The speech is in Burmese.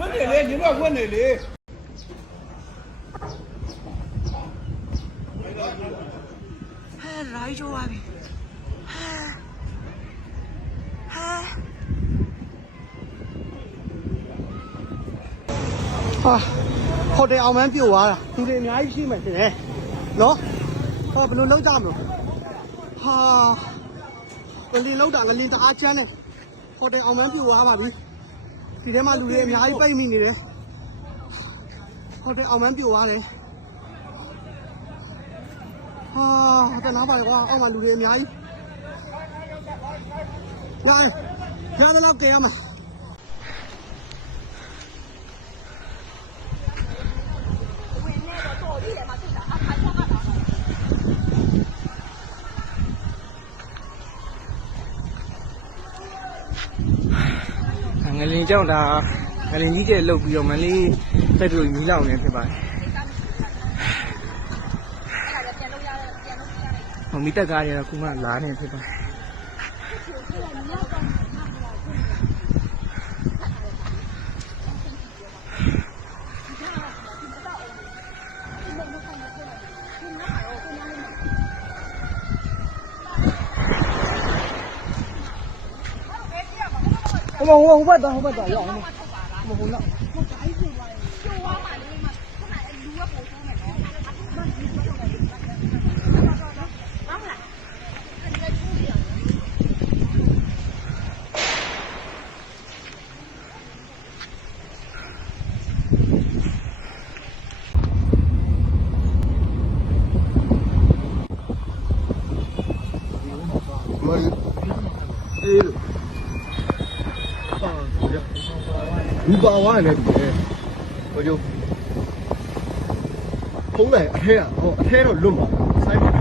ဘက်ဝင်နေလေဟဲရိုင်းကျိုးပါပြီဟဲဟဲဟာဟိုတယ်အောင်မန်းပြိုသွားတာသူတွေအများကြီးရှိမှတင်တယ်နော်ဟာဘယ်လိုလုပ်ကြမလို့ဟာငလင်လောက်တာငလင်တအားချမ်းတယ်ဟိုတယ်အောင်မန်းပြိုသွားပါပြီ ဒီထဲမှာလူတွေအများကြီးပိတ်မိနေတယ်ဟိုတယ်အောင်မန်းပြိုသွားတယ်ဟာတနာပါကွာအောက်မှာလူတွေအများကြီးရတယ်ရတယ်တော့ကြရမှာ ငလင်ကြောင့်ဒါငလင်ကြီးကျဲလုတ်ပြီးတော့မန်လေးတက်ပြီးညီးလောင်နေဖြစ်ပါတယ်ဟိုမိတက်ကားတွေကတော့ခုမှလာနေဖြစ်ပါတယ် ဟိုမှာဟိုမှာဟိုဘက်တော့ဟိုဘက်တော့ရအောင် ဟိုဟိုနောက်မအေးဘူပါဝါနဲ့တူတယ်ဟိုကျုပ်ဖုံးလိုက်အထဲကဟိုအထဲတော့လွတ်မှာစိုင်းမှာ